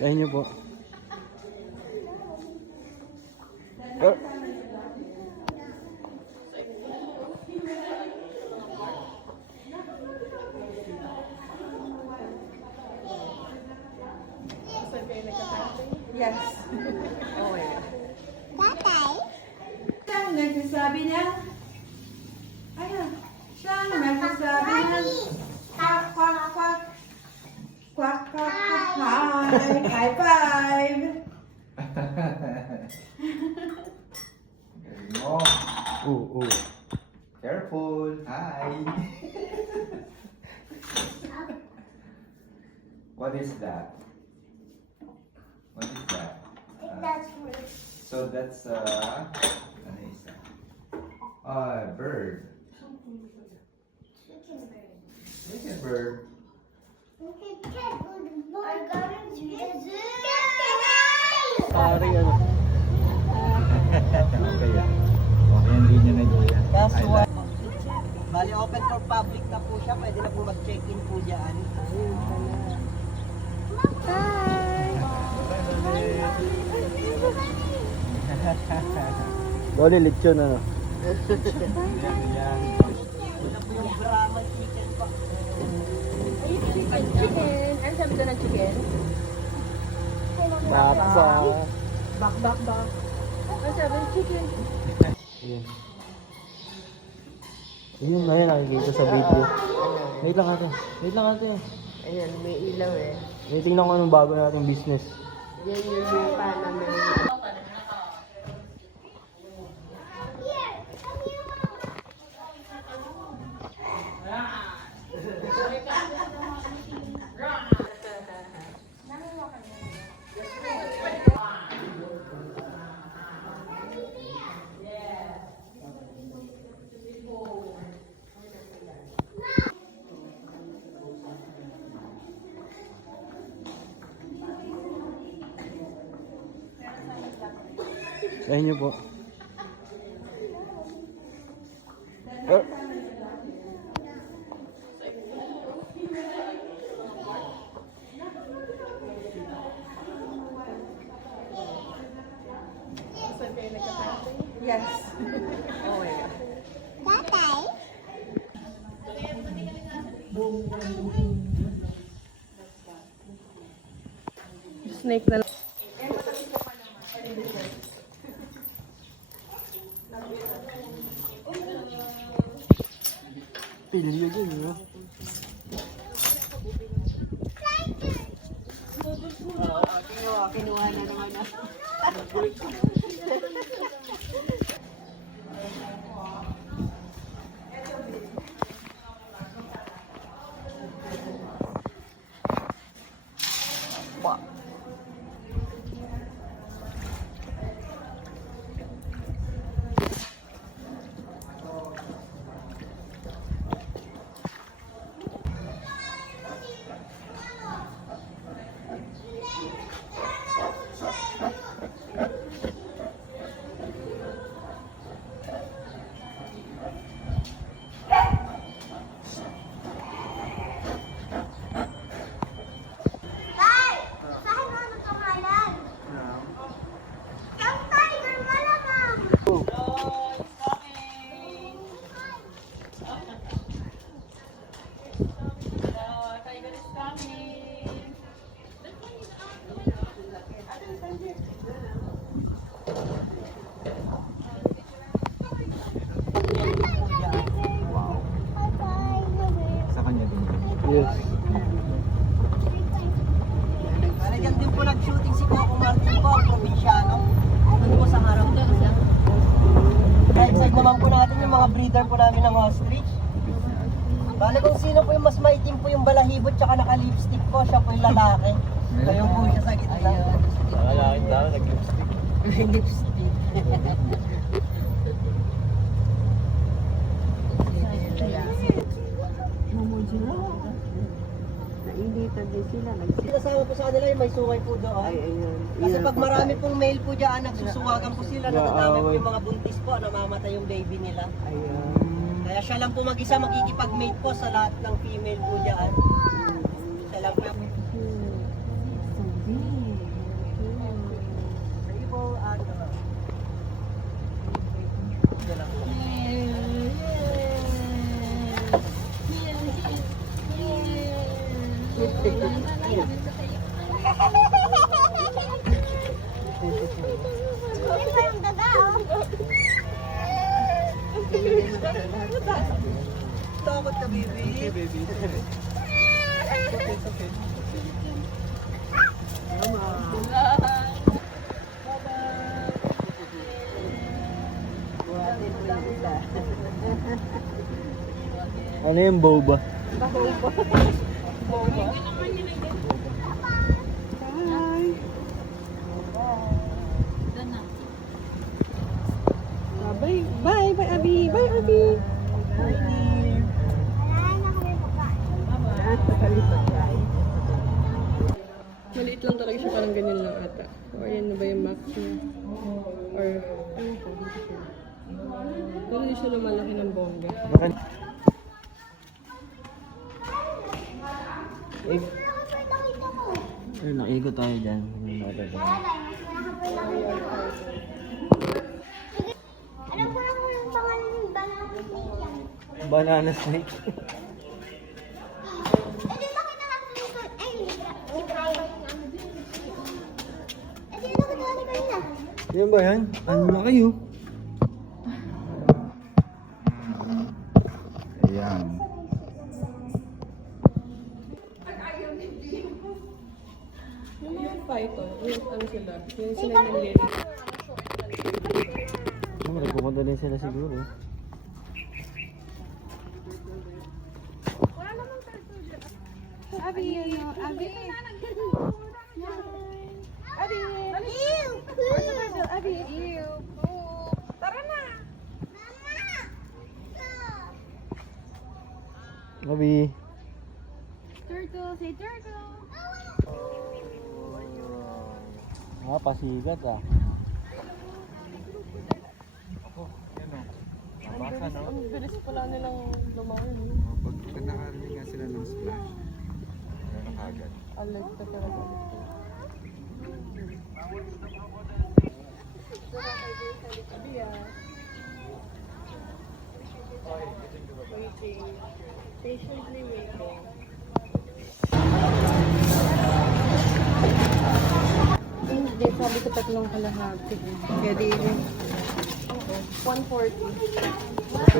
Sa inyo po. Oh. Yes. Oh, yeah. Tatay? Siya ang nagsasabi niya. Ayun. Siya ang nagsasabi niya. Quack, quack, quack. Quack, quack, quack. Hi. High five. Galing mo. Oo. Careful. Hi. What is that? What is that? So that's ano isa? Bird. Chicken bird. Pari ano. Okay yan. Okay, hindi niya na That's why. Bali, open for public na po siya. Pwede na po mag-check-in po dyan. Bali lechon ano. Yan. Wala po yung Brahman chicken pa. Chicken. Ano sabi ko ng chicken? Baksa. Bak, bak, bak. Ano sabi ng chicken? Ayun. Ayun na yun, nakikita sa video. Wait lang ate. Wait lang ate. Ayan, may ilaw eh. Tingnan ko anong bago nating business. Yan yung lupa namin. Sa inyo po. Oh. Yes. Oh, yeah. Tatay? Snake na lang. Pilyo dyan, no? Kinuha na naman na. Sa kanya din. Yes. Diyan din po nag-shooting si Coco Martin po, ang probinsyano. Doon po sa harap doon. Right side naman po natin yung mga breeder po namin ng ostrich. Bale kung sino po yung mas maitim po yung balahibot tsaka naka-lipstick po, siya po yung lalaki. Kayo po siya sa gitna. Nakalakin tao, nag-lipstick. Lipstick. Nainitan din sila. Kasama po sa kanila yung may suway po doon. Ayun. Kasi pag marami pong male po dyan, nagsusuwagan po sila, nadadami po Away. yung mga buntis po, namamatay yung baby nila. Ayun. Kaya siya lang po mag-isa makikipag-mate po sa lahat ng female po dyan. Siya lang po yung... So big. Takot ka, baby. Okay, baby. It's okay. It's okay. Ano yung boba? Bye. Bye. Bye, Abby. Bye, Abby. Maliit lang talaga siya, parang ganyan lang ata. Or yan na ba yung max niya? Or, ano ko, hindi ko sure. Pero hindi siya lumalaki ng bongga. Bakit? Eh, nakikot tayo dyan. Alam ko lang kung yung pangalan ng banana snake yan. Banana snake. Eh, di nakita natin yung ay, hindi private nga. Eh, di nakita natin kanina. Yan ba yan? Ano na kayo? Ayan. Yung mga python, yung ano sila, yung sila ng lily. Nagpupunta din sila siguro. Abby! Abby! Abby! Ew! Abby! Ew! Tara na! Abi. Turtle, say turtle. Pasigat ah. Baka, no? Ang bilis pala nilang lumayan. Pag nakarinig nga sila ng splash, ano na kagad? Alert ka talaga. Abby ah. Waiting. Patiently waiting. Hindi, sabi ko 3 kalahati. Kaya di 140.